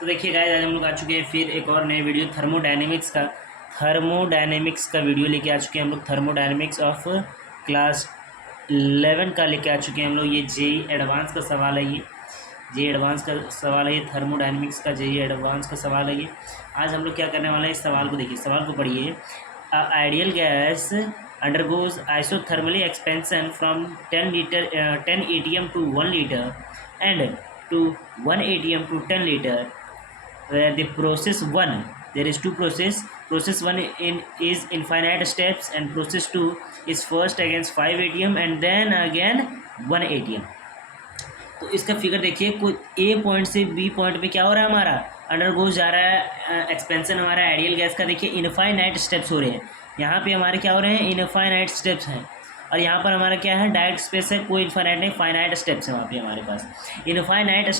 तो देखिए गाइस, आज हम लोग आ चुके हैं फिर एक और नए वीडियो थर्मोडायनेमिक्स का वीडियो लेके आ चुके हैं हम लोग। थर्मोडायनेमिक्स ऑफ क्लास 11 का लेके आ चुके हैं हम लोग। ये जेई एडवांस का सवाल है। ये थर्मोडायनेमिक्स का जेई एडवांस का सवाल है ये। आज हम लोग क्या करने वाले हैं, इस सवाल को देखिए, सवाल को पढ़िए। Ideal gas undergoes isothermally expansion from 10 atm to 1 liter and to 1 atm to 10 liter, where the process 1, there is two process 1 is infinite steps and process 2 is first against 5 atm and then again 1 atm। तो इसका figure देखिए, कोई ए point से B point पे क्या हो रहा है, हमारा अंडरगोज जा रहा है एक्सपेंशन हमारा आइडियल गैस का। देखिए इनफाइनाइट स्टेप्स हो रहे हैं, यहाँ पे हमारे क्या हो रहे हैं, इनफाइनाइट स्टेप्स हैं। और यहाँ पर हमारा क्या है, डायरेक्ट स्पेस है, कोई इनफाइनाइट नहीं, फाइनाइट स्टेप्स है वहाँ पे हमारे पास। इनफाइनाइट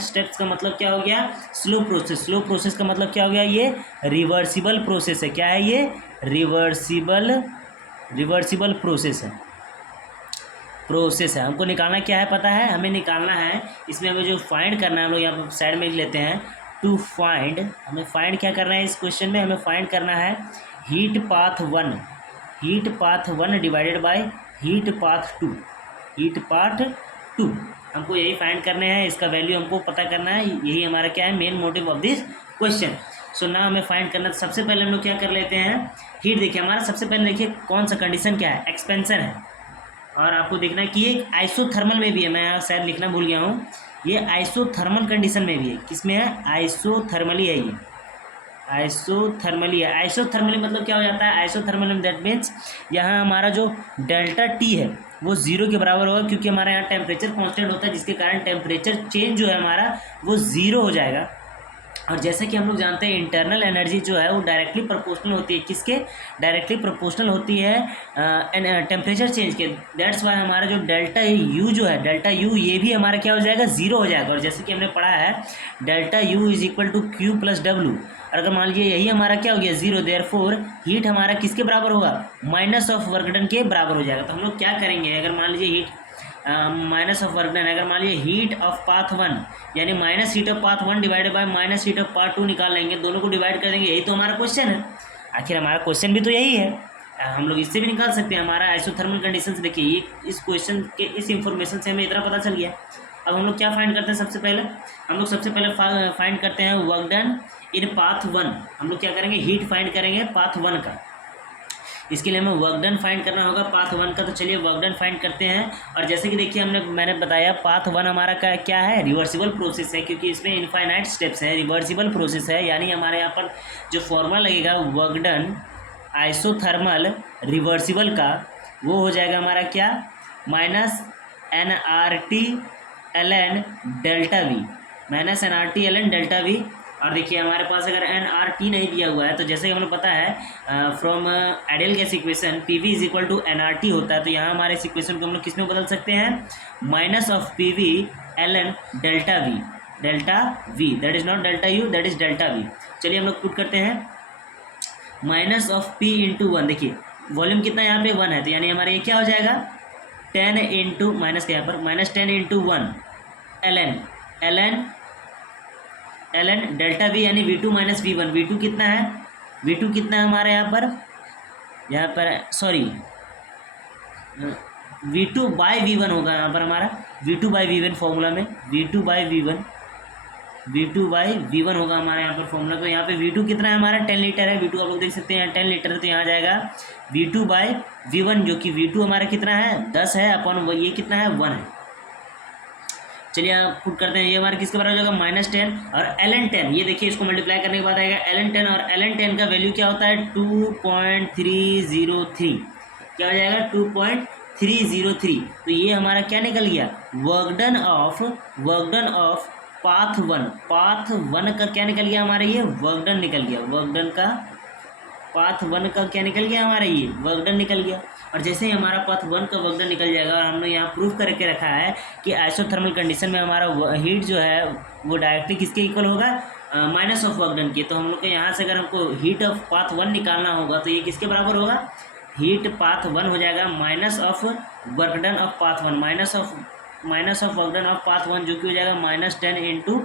स्टेप्स का मतलब क्या हो गया, स्लो प्रोसेस का मतलब क्या हो गया, ये रिवर्सिबल प्रोसेस है। क्या है ये, रिवर्सिबल प्रोसेस है। हमको निकालना क्या है, पता है, हमें निकालना है, इसमें हमें जो फाइंड करना है, हम लोग यहाँ पर साइड में लेते हैं टू फाइंड। हमें फाइंड क्या करना है, इस क्वेश्चन में हमें फाइंड करना है heat path one divided by heat path two. हमको यही फाइंड करने हैं, इसका वैल्यू हमको पता करना है। यही हमारा क्या है, main motive of this question. So ना हमें फाइंड करना, सबसे पहले हम लोग क्या कर लेते हैं, हीट। देखिए हमारा सबसे पहले देखिए कौन सा कंडीशन क्या है, एक्सपेंशन है। और आपको देखना है कि ये आइसोथर्मल में भी है, मैं यहाँ शायद लिखना भूल गया हूँ, ये आइसोथर्मल कंडीशन में भी है। किसमें है, आइसोथर्मली है, ये आइसोथर्मली है। आइसोथर्मली मतलब क्या हो जाता है, आइसोथर्मल दैट मीन्स यहाँ हमारा जो डेल्टा टी है वो ज़ीरो के बराबर होगा, क्योंकि हमारे यहाँ टेम्परेचर कांस्टेंट होता है, जिसके कारण टेम्परेचर चेंज जो है हमारा वो ज़ीरो हो जाएगा। और जैसे कि हम लोग जानते हैं, इंटरनल एनर्जी जो है वो डायरेक्टली प्रोपोर्शनल होती है, किसके, डायरेक्टली प्रोपोर्शनल होती है टेम्परेचर चेंज के। दैट्स वाई हमारा जो डेल्टा यू जो है, डेल्टा यू ये भी हमारा क्या हो जाएगा, ज़ीरो हो जाएगा। और जैसे कि हमने पढ़ा है delta U is equal to Q plus W. और अगर मान लीजिए यही हमारा क्या हो गया, ज़ीरो, देयरफॉर हीट हमारा किसके बराबर होगा, माइनस ऑफ वर्क डन के बराबर हो जाएगा। तो हम लोग क्या करेंगे, अगर मान लीजिए heat minus of work done, अगर मान लीजिए हीट ऑफ पाथ 1 यानी minus heat of path 1 divided by minus heat of path 2 निकाल लेंगे, दोनों को डिवाइड कर देंगे। यही तो हमारा क्वेश्चन है, आखिर हमारा क्वेश्चन भी तो यही है। हम लोग इससे भी निकाल सकते हैं हमारा आइसोथर्मल कंडीशन से। देखिए ये इस क्वेश्चन के इस इंफॉर्मेशन से हमें इतना पता चल गया। अब हम लोग क्या फाइंड करते हैं, सबसे पहले फाइंड करते हैं वर्क डन इन पाथ 1। हम लोग क्या करेंगे, हीट फाइंड करेंगे पाथ 1 का। इसके लिए हमें वर्क डन फाइंड करना होगा पाथ 1 का। तो चलिए वर्क डन फाइंड करते हैं। और जैसे कि देखिए मैंने बताया पाथ 1 हमारा क्या है, रिवर्सिबल प्रोसेस है, क्योंकि इसमें इनफाइनाइट स्टेप्स हैं, रिवर्सिबल प्रोसेस है। यानी हमारे यहाँ पर जो फॉर्मूला लगेगा वर्क डन आइसोथर्मल रिवर्सिबल का, वो हो जाएगा हमारा क्या, minus nRT ln delta we. और देखिए हमारे पास अगर nRT नहीं दिया हुआ है, तो जैसे कि हमें पता है from ideal gas equation PV is equal to nRT होता है। तो यहाँ हमारे इस इक्वेशन को हम लोग किस में बदल सकते हैं, minus of PV ln delta we, that is not delta U, that is delta we. चलिए हम लोग पुट करते हैं माइनस ऑफ P इंटू 1। देखिए वॉल्यूम कितना यहाँ पे 1 है, तो यानी हमारा ये क्या हो जाएगा, 10 इंटू माइनस के यहाँ पर minus 10 into 1 ln delta we, यानी V2 माइनस V1। V2 कितना है हमारे यहाँ पर सॉरी V2 बाई V1 होगा यहाँ पर हमारा, V2 बाई V1 फॉर्मूला में V2 बाई V1 होगा हमारे यहाँ पर फॉर्मूला। तो यहाँ पे V2 कितना है हमारा, 10 लीटर है। V2 आप लोग देख सकते हैं 10 लीटर है, तो यहाँ आ जाएगा V2 बाई V1, जो कि V2 हमारा कितना है, 10 है, अपन ये कितना है, 1 है। चलिए आप पुट करते हैं, ये हमारा किसके बराबर हो जाएगा, माइनस 10 और ln 10। ये देखिए इसको मल्टीप्लाई करने के बाद आएगा ln 10, और ln 10 का वैल्यू क्या होता है, 2.303। क्या हो जाएगा, 2.303। तो ये हमारा क्या निकल गया, वर्क डन ऑफ पाथ 1 का क्या निकल गया हमारा, ये वर्क डन निकल गया। पाथ 1 का क्या निकल गया हमारा, ये वर्क डन निकल गया। और जैसे ही हमारा पाथ 1 का वर्क डन निकल जाएगा, और हमने यहाँ प्रूफ करके रखा है कि आइसोथर्मल कंडीशन में हमारा हीट जो है वो डायरेक्टली किसके इक्वल होगा, माइनस ऑफ वर्क डन के। तो हम लोग को यहाँ से अगर हमको हीट ऑफ पाथ 1 निकालना होगा, तो ये किसके बराबर होगा, हीट पाथ 1 हो जाएगा minus of work done of path 1, minus of minus of work done of path 1 जो कि हो जाएगा -10 इंटू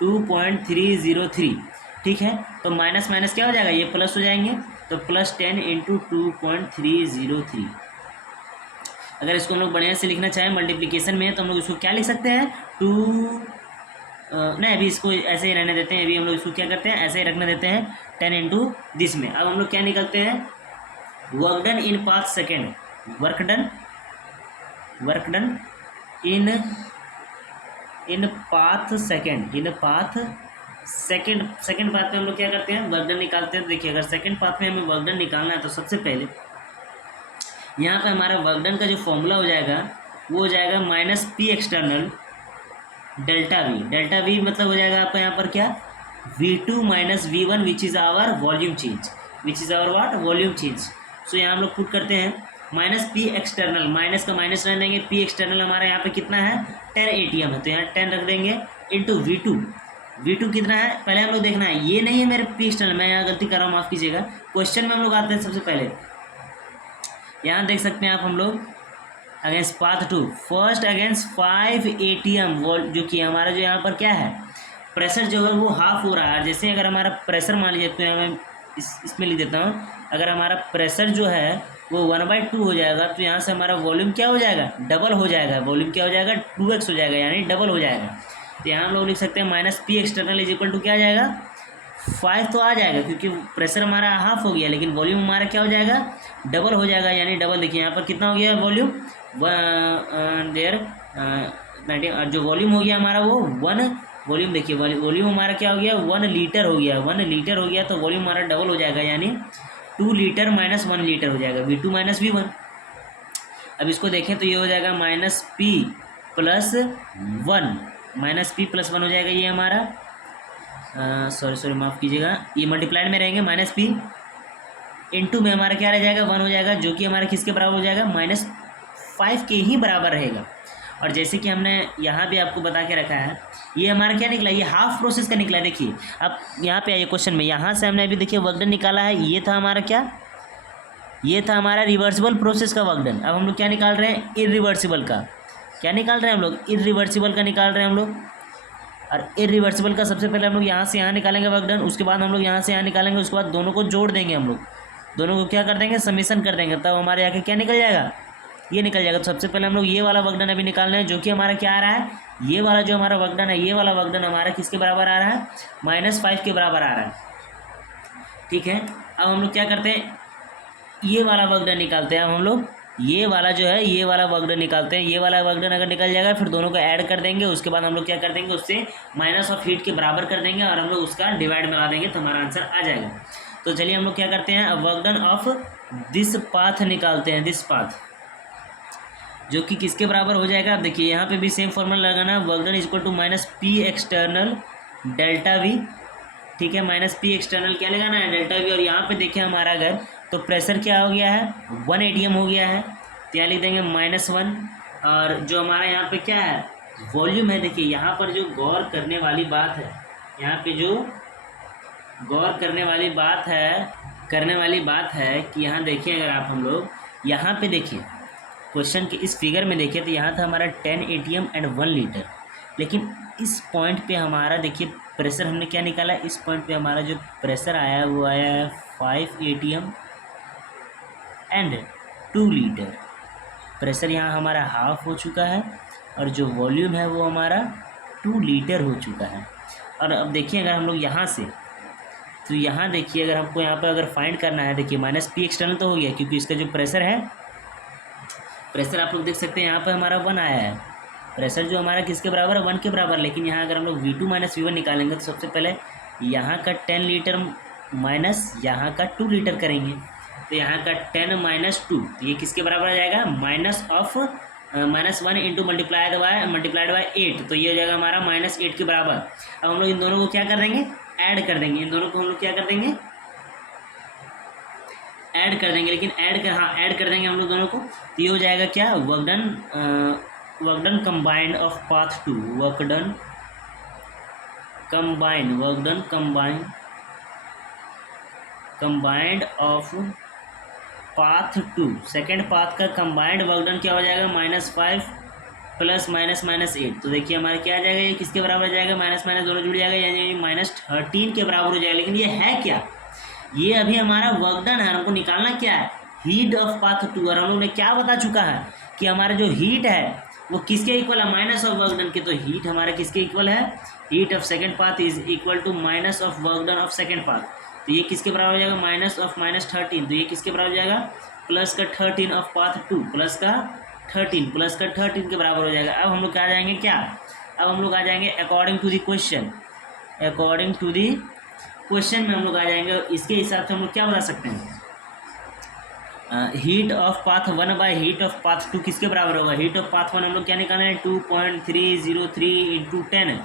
2.303। ठीक है, तो माइनस माइनस क्या हो जाएगा, ये प्लस हो जाएंगे, तो +10 इंटू 2.303। अगर इसको हम लोग बढ़िया से लिखना चाहें मल्टीप्लिकेशन में तो हम लोग इसको क्या लिख सकते हैं, नहीं अभी इसको ऐसे ही रहने देते हैं, अभी हम लोग इसको क्या करते हैं ऐसे ही रखने देते हैं 10 इंटू दिस में। अब हम लोग क्या निकलते हैं, work done in path second, work done in path second, second path में हम लोग क्या करते हैं, वर्क डन निकालते हैं। देखिए अगर सेकेंड पाथ में हमें वर्क डन निकालना है तो सबसे पहले यहाँ पे हमारा वर्क डन का जो फॉर्मूला हो जाएगा वो हो जाएगा -P एक्सटर्नल डेल्टा वी मतलब हो जाएगा आपका यहाँ पर क्या, V2 - V1 which is our volume change, which is our what, volume change. So यहाँ हम लोग पुट करते हैं -P एक्सटर्नल, माइनस का माइनस रख देंगे, P एक्सटर्नल हमारा यहाँ पे कितना है 10 ATM है, तो यहाँ 10 रख देंगे इंटू V2 कितना है पहले हम लोग देखना है, ये नहीं है मेरे P एक्सटर्नल, मैं यहाँ गलती कर रहा हूँ माफ़ कीजिएगा। क्वेश्चन में हम लोग आते हैं सबसे पहले, यहाँ देख सकते हैं आप हम लोग against path 2 first against 5 ATM volt, जो कि हमारा जो यहाँ पर क्या है प्रेशर जो है वो हाफ हो रहा है। जैसे अगर हमारा प्रेशर मान लीजिए, तो मैं इसमें लिख देता हूँ, अगर हमारा प्रेशर जो है वो 1/2 हो जाएगा तो यहाँ से हमारा वॉल्यूम क्या हो जाएगा, डबल हो जाएगा, वॉल्यूम क्या हो जाएगा 2x हो जाएगा, यानी डबल हो जाएगा। तो यहाँ हम लोग लिख सकते हैं -P external is equal to क्या आ जाएगा 5 तो आ जाएगा क्योंकि प्रेशर हमारा हाफ हो गया, लेकिन वॉल्यूम हमारा क्या हो जाएगा डबल हो जाएगा, यानी डबल। देखिए यहाँ पर कितना हो गया वॉल्यूम देयर 90, जो वॉल्यूम हो गया हमारा वो 1, वॉल्यूम देखिए वॉल्यूम हमारा क्या हो गया 1 लीटर हो गया, 1 लीटर हो गया, तो वॉल्यूम हमारा डबल हो जाएगा, यानी 2 लीटर - 1 लीटर हो जाएगा, V2 - V1। अब इसको देखें तो ये हो जाएगा -P + 1 हो जाएगा ये हमारा, सॉरी माफ़ कीजिएगा, ये मल्टीप्लाइड में रहेंगे -P इंटू में हमारा क्या रह जाएगा 1 हो जाएगा, जो कि हमारा किसके बराबर हो जाएगा -5 के ही बराबर रहेगा। और जैसे कि हमने यहाँ भी आपको बता के रखा है, ये हमारा क्या निकला, ये हाफ प्रोसेस का निकला है। देखिए अब यहाँ पे आइए क्वेश्चन में, यहाँ से हमने अभी देखिए वर्क डन निकाला है, ये था हमारा क्या, ये था हमारा रिवर्सिबल प्रोसेस का वर्क डन। अब हम लोग क्या निकाल रहे हैं, इरिवर्सिबल का, क्या निकाल रहे हैं हम लोग, इरिवर्सिबल का निकाल रहे हैं हम लोग। और इरिवर्सिबल का सबसे पहले हम लोग यहाँ से यहाँ निकालेंगे वर्क डन, उसके बाद हम लोग यहाँ से यहाँ निकालेंगे, उसके बाद दोनों को जोड़ देंगे, हम लोग दोनों को क्या कर देंगे समीशन कर देंगे, तब हमारे यहाँ क्या निकल जाएगा, ये निकल जाएगा। तो सबसे पहले हम लोग ये वाला वर्क डन अभी निकालना है, जो कि हमारा क्या आ रहा है, ये वाला जो हमारा वर्क डन है, ये वाला वर्क डन हमारा किसके बराबर आ रहा है -5 के बराबर आ रहा है। ठीक है, अब हम लोग क्या करते हैं, ये वाला वर्क डन निकालते हैं। अब हम लोग ये वाला जो है ये वाला वर्क डन निकालते हैं, ये वाला वर्क डन अगर निकल जाएगा फिर दोनों को ऐड कर देंगे, उसके बाद हम लोग क्या कर देंगे उससे माइनस ऑफ हीट के बराबर कर देंगे और हम लोग उसका डिवाइड मिला देंगे, तो हमारा आंसर आ जाएगा। तो चलिए हम लोग क्या करते हैं, अब work done of this path निकालते हैं, दिस पाथ जो कि किसके बराबर हो जाएगा। अब देखिए यहाँ पे भी सेम फॉर्मूला लगाना, work done equal to -P external delta V। ठीक है, -P एक्सटर्नल क्या लगाना है डेल्टा V। और यहाँ पे देखिए हमारा अगर तो प्रेशर क्या हो गया है 1 ATM हो गया है, तो यहाँ लिख देंगे -1। और जो हमारा यहाँ पे क्या है वॉल्यूम है, देखिए यहाँ पर जो गौर करने वाली बात है, यहाँ पे जो गौर करने वाली बात है कि यहाँ देखिए अगर आप हम लोग यहाँ पे देखिए क्वेश्चन के इस फिगर में देखिए तो यहाँ था हमारा 10 ATM एंड 1 लीटर, लेकिन इस पॉइंट पे हमारा देखिए प्रेशर हमने क्या निकाला, इस पॉइंट पे हमारा जो प्रेशर आया है वो आया है 5 ATM एंड 2 लीटर। प्रेशर यहाँ हमारा हाफ हो चुका है और जो वॉल्यूम है वो हमारा 2 लीटर हो चुका है। और अब देखिए अगर हम लोग यहाँ से, तो यहाँ देखिए अगर हमको यहाँ पर अगर फाइंड करना है, देखिए -P एक्सटर्नल तो हो गया क्योंकि इसका जो प्रेशर है, प्रेशर आप लोग देख सकते हैं यहाँ पर हमारा 1 आया है, प्रेशर जो हमारा किसके बराबर है 1 के बराबर। लेकिन यहाँ अगर हम लोग V2 - V1 निकालेंगे तो सबसे पहले यहाँ का 10 लीटर माइनस यहाँ का 2 लीटर करेंगे, तो यहाँ का 10 - 2 तो ये किसके बराबर आ जाएगा -1 इंटू मल्टीप्लाइड बाय 8, तो ये हो जाएगा हमारा -8 के बराबर। अब हम लोग इन दोनों को क्या कर देंगे ऐड कर देंगे, इन दोनों को हम लोग क्या कर देंगे ऐड कर देंगे, लेकिन ऐड कर देंगे हम लोग दोनों को, तो ये हो जाएगा क्या work done combined of path 2, work done combined of path 2, second path का कंबाइंड वर्क डन क्या हो जाएगा -5 प्लस माइनस माइनस 8, तो देखिए हमारे क्या आ जाएगा, ये किसके बराबर आ जाएगा, माइनस माइनस दोनों जुड़ जाएगा, यानी -13 के बराबर हो जाएगा। लेकिन ये है क्या, ये अभी हमारा वर्क डन है, हमको निकालना क्या है, हीट ऑफ पाथ 2। और हम लोग ने क्या बता चुका है कि हमारा जो हीट है वो किसके इक्वल है, माइनस ऑफ वर्क डन के। तो हीट हमारा किसके इक्वल है, heat of second path is equal to minus of work done of second path. तो ये किसके बराबर हो जाएगा, माइनस ऑफ -13, तो ये किसके बराबर हो जाएगा, प्लस का 13 ऑफ पाथ 2 प्लस का 13 के बराबर हो जाएगा। अब हम लोग क्या आ जाएंगे, क्या, अब हम लोग आ जाएंगे according to the question, according to the question में हम लोग आ जाएंगे। इसके हिसाब से हम लोग क्या बता सकते हैं, heat of path 1 by heat of path 2 किसके बराबर होगा, हीट ऑफ पाथ 1 हम लोग क्या निकाले हैं, 2.303 × 10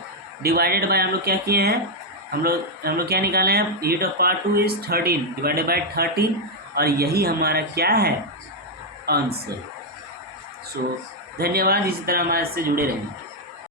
डिवाइडेड बाय हम लोग क्या किए हैं, हम लोग क्या निकाले हैं, heat of path 2 is 13 divided by 13, और यही हमारा क्या है, आंसर। सो धन्यवाद, इसी तरह हमारे से जुड़े रहें।